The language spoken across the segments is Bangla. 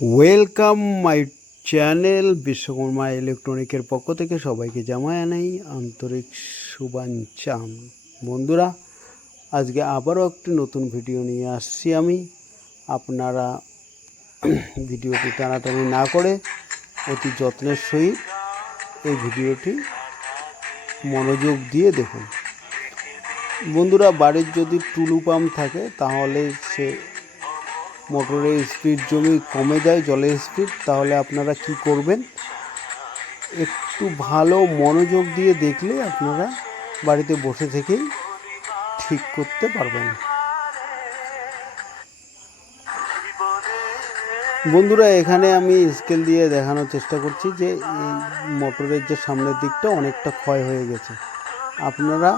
ওয়েলকাম মাই চ্যানেল বিশ্বকর্মা ইলেকট্রনিকের পক্ষ থেকে সবাইকে জানাই আন্তরিক শুভেচ্ছা। বন্ধুরা, আজকে আবারও একটি নতুন ভিডিও নিয়ে আসছি আমি। আপনারা ভিডিওটি টানাটানি না করে অতি যত্নের সহিত এই ভিডিওটি মনোযোগ দিয়ে দেখুন। বন্ধুরা, বাড়ির যদি টুলু পাম্প থাকে তাহলে সে মোটরের স্পিড জমি কমে যায়, জলের স্পিড, তাহলে আপনারা কি করবেন, একটু ভালো মনোযোগ দিয়ে দেখলে আপনারা বাড়িতে বসে থেকেই ঠিক করতে পারবেন। বন্ধুরা, এখানে আমি স্কেল দিয়ে দেখানোর চেষ্টা করছি যে এই মোটরের যে সামনের দিকটা অনেকটা ক্ষয় হয়ে গেছে। আপনারা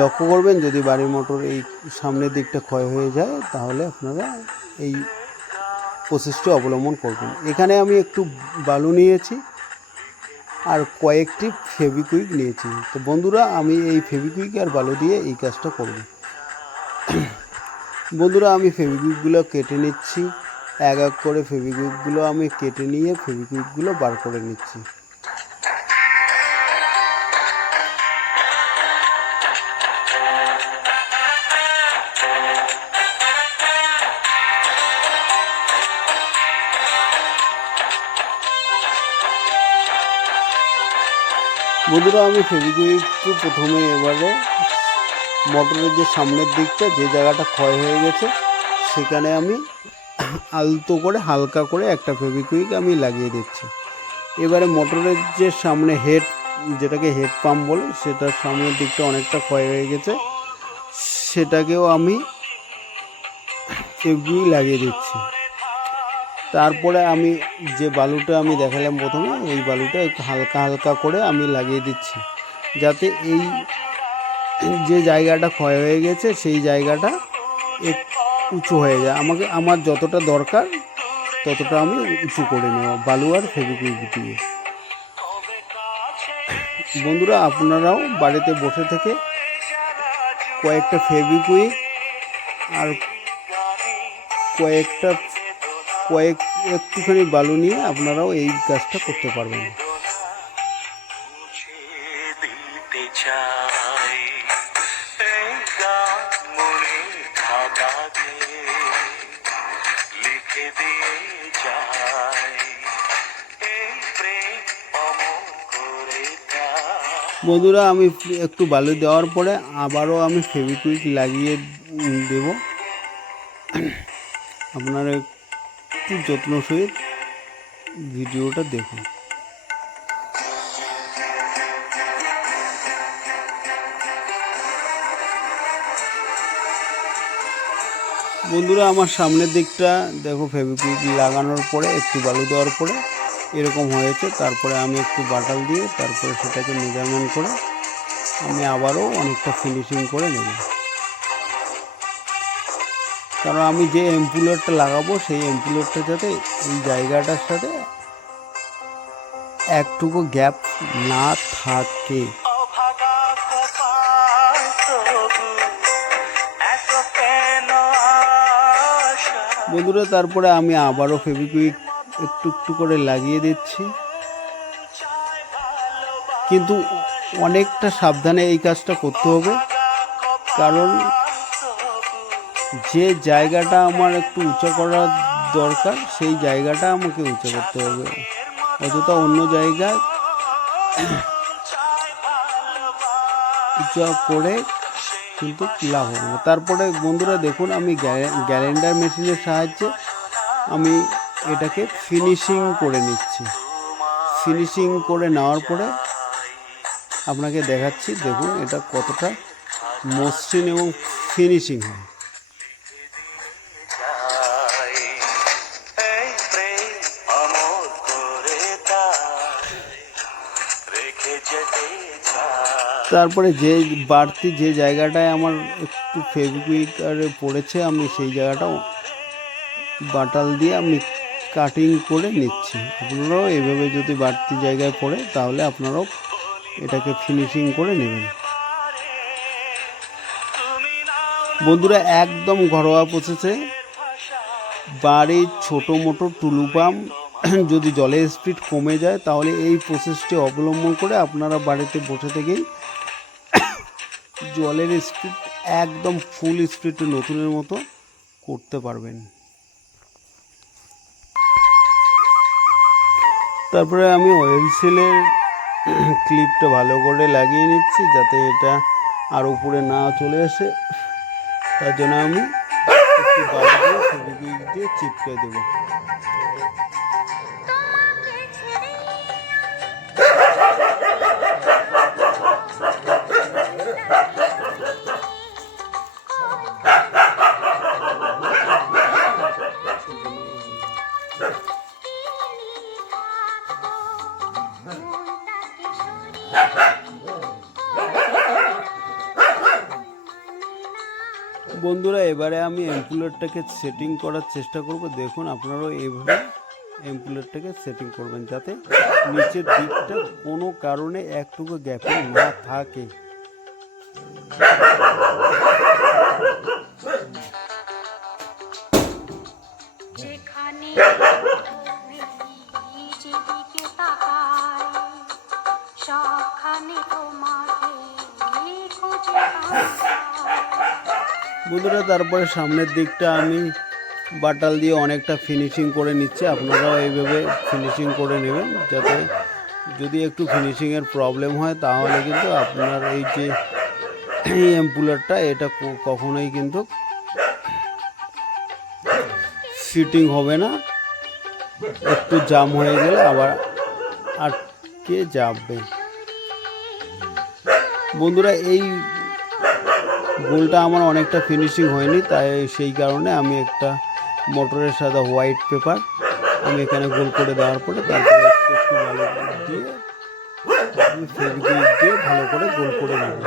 লক্ষ্য করবেন, যদি বাড়ির মোটর এই সামনের দিকটা ক্ষয় হয়ে যায় তাহলে আপনারা এই প্রসেসটি অবলম্বন করবেন। এখানে আমি একটু বালু নিয়েছি আর কয়েকটি ফেভিকুইক নিয়েছি। তো বন্ধুরা, আমি এই ফেভিকুইক আর বালু দিয়ে এই কাজটা করব। বন্ধুরা, আমি ফেভিকুইকগুলো কেটে নিচ্ছি, এক এক করে ফেভিকুইকগুলো আমি কেটে নিয়ে ফেভিকুইকগুলো বার করে নিচ্ছি। বন্ধুরা, আমি ফেভিকুইক প্রথমে এবারে মোটরের যে সামনের দিকটা যে জায়গাটা ক্ষয় হয়ে গেছে সেখানে আমি আলতো করে হালকা করে একটা ফেভিকুইক আমি লাগিয়ে দিচ্ছি। এবারে মোটরের যে সামনে হেড, যেটাকে হেড পাম্প বলে, সেটার সামনের দিকটা অনেকটা ক্ষয় হয়ে গেছে, সেটাকেও আমি ফেভিকুইক লাগিয়ে দিচ্ছি। তারপরে আমি যে বালুটা আমি দেখালাম প্রথমে, ওই বালুটা একটু হালকা হালকা করে আমি লাগিয়ে দিচ্ছি, যাতে এই যে জায়গাটা ক্ষয় হয়ে গেছে সেই জায়গাটা একটু উঁচু হয়ে যায়। আমার যতটা দরকার ততটা আমি উঁচু করে নেব বালু আর ফেভিকুইক দিয়ে। বন্ধুরা, আপনারাও বাড়িতে বসে থেকে কয়েকটা ফেভিকুইক আর একটুখানি বালু নিয়ে আপনারাও এই কাজটা করতে পারবেন। বন্ধুরা, আমি একটু বালু দেওয়ার পরে আবারও আমি ফেভিকুইক লাগিয়ে দেব। আপনারা একটু যত্ন সহিত ভিডিওটা দেখুন। বন্ধুরা, আমার সামনের দিকটা দেখো, ফেভিকুইক লাগানোর পরে একটু বালু দেওয়ার পরে এরকম হয়েছে। তারপরে আমি একটু বাটাল দিয়ে তারপরে সেটাকে মেজারমেন্ট করে আমি আবারও অনেকটা ফিনিশিং করে নেব। কারণ আমি যে এম্পুলারটা লাগাবো সেই এম্পুলারটা যাতে এই জায়গাটার সাথে একটুকু গ্যাপ না থাকে। বন্ধুরা, তারপরে আমি আবারও ফেভিকুইক একটু একটু করে লাগিয়ে দিচ্ছি, কিন্তু অনেকটা সাবধানে এই কাজটা করতে হবে। কারণ যে জায়গাটা আমার একটু উঁচু করার দরকার সেই জায়গাটা আমাকে উঁচু করতে হবে, অযথা অন্য জায়গায় উঁচু করে কিন্তু লাভ হবে না। তারপরে বন্ধুরা দেখুন, আমি গ্যালেন্ডার মেশিনের সাহায্যে আমি এটাকে ফিনিশিং করে নিচ্ছি। ফিনিশিং করে নেওয়ার পরে আপনাকে দেখাচ্ছি, দেখুন এটা কতটা মসৃণ এবং ফিনিশিং হয়। তারপরে যে বাড়তি যে জায়গাটায় আমার একটু ফেভিকুইক আর পড়েছে, আমি সেই জায়গাটাও বাটাল দিয়ে আমি কাটিং করে নিচ্ছি। আপনারাও এভাবে যদি বাড়তি জায়গায় পড়ে তাহলে আপনারাও এটাকে ফিনিশিং করে নেবেন। বন্ধুরা, একদম ঘরোয়া প্রসেসে বাড়ির ছোটো মোটো টুলু পাম্প যদি জলের স্পিড কমে যায় তাহলে এই প্রসেসটি অবলম্বন করে আপনারা বাড়িতে বসে থেকেই জলের স্পিড একদম ফুল স্পিডে নতুনের মতো করতে পারবেন। তারপরে আমি অয়েল সিলের ক্লিপটা ভালো করে লাগিয়ে নিচ্ছি যাতে এটা আর উপরে না চলে আসে। তার জন্য আমি একটু বালি দিয়ে ফেভিকুইক দিয়ে চিপকে দেবো। বন্ধুরা এবারে আমি অ্যাম্পুলারটাকে সেটিং করার চেষ্টা করব। দেখুন আপনারাও এইভাবে অ্যাম্পুলারটাকে সেটিং করবেন যাতে নিচের দিকটা কোনো কারণে একটুকু গ্যাপিং না থাকে। বন্ধুরা তারপরে সামনের দিকটা আমি বাটাল দিয়ে অনেকটা ফিনিশিং করে নিচ্ছি। আপনারাও এইভাবে ফিনিশিং করে নেবেন যাতে যদি একটু ফিনিশিংয়ের প্রবলেম হয় তাহলে কিন্তু আপনার এই যে অ্যাম্পুলারটা এটা কখনোই কিন্তু ফিটিং হবে না, একটু জাম হয়ে গেলে আবার আটকে যাবে। বন্ধুরা এই গোলটা আমার অনেকটা ফিনিশিং হয়নি, তাই সেই কারণে আমি একটা মোটরের সাথে হোয়াইট পেপার আমি এখানে গোল করে দেওয়ার পরে তারপরে একটু ভালো দিয়ে আমি ফেভিকুইক দিয়ে ভালো করে গোল করে নেব।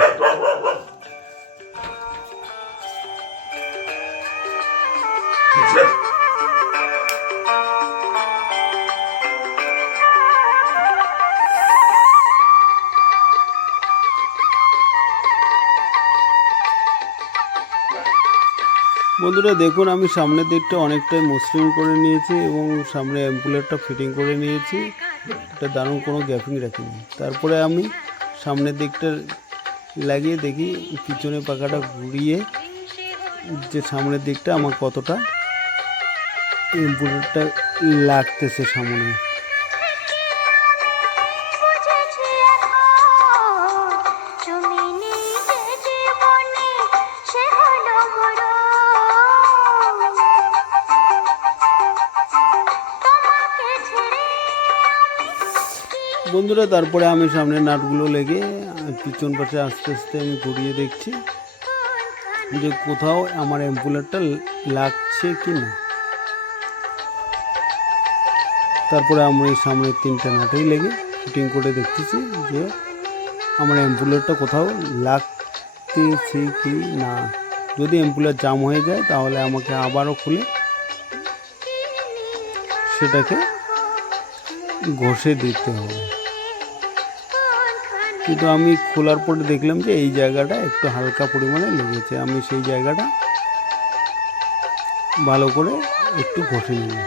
বন্ধুরা দেখুন আমি সামনের দিকটা অনেকটাই মসৃণ করে নিয়েছি এবং সামনে অ্যাম্পুলারটা ফিটিং করে নিয়েছি, এটা দারুণ কোনো গ্যাপিং রাখিনি। তারপরে আমি সামনের দিকটা লাগিয়ে দেখি পিছনের পাখাটা ঘুরিয়ে যে সামনের দিকটা আমার কতটা অ্যাম্পুলারটা লাগতেছে সামনে। বন্ধুরা তারপরে আমি সামনে নাটগুলো লেগে পিছন পাশে আস্তে আস্তে আমি ঘুরিয়ে দেখছি যে কোথাও আমার অ্যাম্পুলারটা লাগছে কি না। তারপরে আমি সামনে 3টে নাটেই লেগে ফিটিং করে দেখতেছি যে আমার অ্যাম্পুলারটা কোথাও লাগতেছে কি না। যদি অ্যাম্পুলার জাম হয়ে যায় তাহলে আমাকে আবারও খুলে সেটাকে ঘষে দিতে হবে। কিন্তু আমি খোলার পরে দেখলাম যে এই জায়গাটা একটু হালকা পরিমাণে লেগেছে, আমি সেই জায়গাটা ভালো করে একটু ঘষে নিলাম।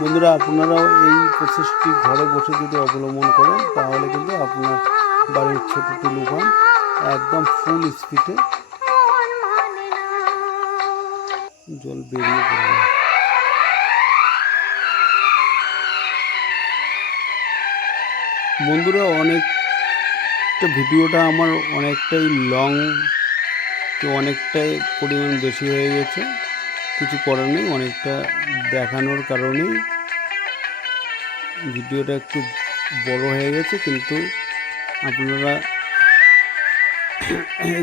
বন্ধুরা আপনারাও এই প্রসেসটি ঘরে বসে যদি অবলম্বন করেন তাহলে কিন্তু আপনার বাড়ির ছোটো টুলু পাম্প একদম ফুল স্পিডে জল বেরিয়ে পড়বে। বন্ধুরা অনেকটা ভিডিওটা আমার অনেকটাই লং, তো অনেকটাই পরিমাণ বেশি হয়ে গেছে, কিছু করার নেই, অনেকটা দেখানোর কারণেই ভিডিওটা একটু বড় হয়ে গেছে। কিন্তু আপনারা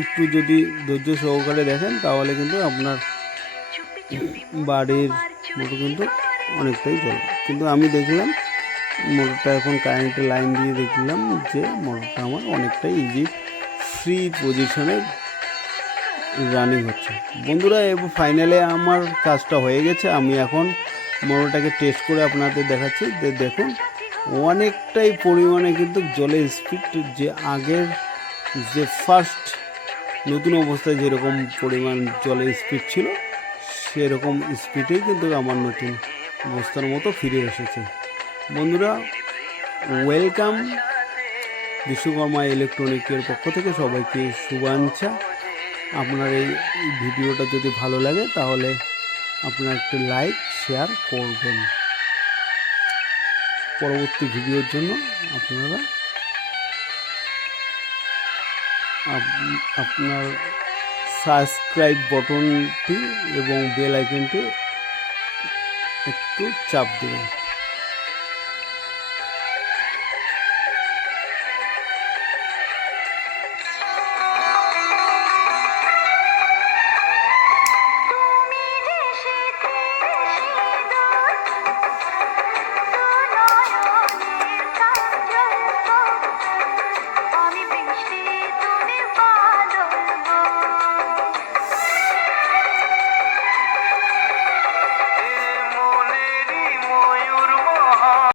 একটু যদি ধৈর্য সহকারে দেখেন তাহলে কিন্তু আপনার বাড়ির মোটর কিন্তু অনেকটাই চলে। কিন্তু আমি দেখলাম মোটরটা এখন কারেন্টের লাইন দিয়ে দেখলাম যে মোটরটা আমার অনেকটাই ইজি ফ্রি পজিশনে রানিং হচ্ছে। বন্ধুরা এবার ফাইনালে আমার কাজটা হয়ে গেছে, আমি এখন মোটরটাকে টেস্ট করে আপনাদের দেখাচ্ছি। দেখুন অনেকটাই পরিমাণে কিন্তু জলের স্পিড যে আগের যে ফার্স্ট নতুন অবস্থায় যেরকম পরিমাণ জলের স্পিড ছিল সেরকম স্পিডেই কিন্তু আমার নতুন অবস্থার মতো ফিরে এসেছে। বন্ধুরা, ওয়েলকাম বিশ্বকর্মা ইলেকট্রনিকের পক্ষ থেকে সবাইকে শুভেচ্ছা। আপনার এই ভিডিওটা যদি ভালো লাগে তাহলে আপনারা একটু লাইক শেয়ার করবেন। পরবর্তী ভিডিওর জন্য আপনারা আপনার সাবস্ক্রাইব বটনটি এবং বেল আইকনটি একটু চাপ দেবেন।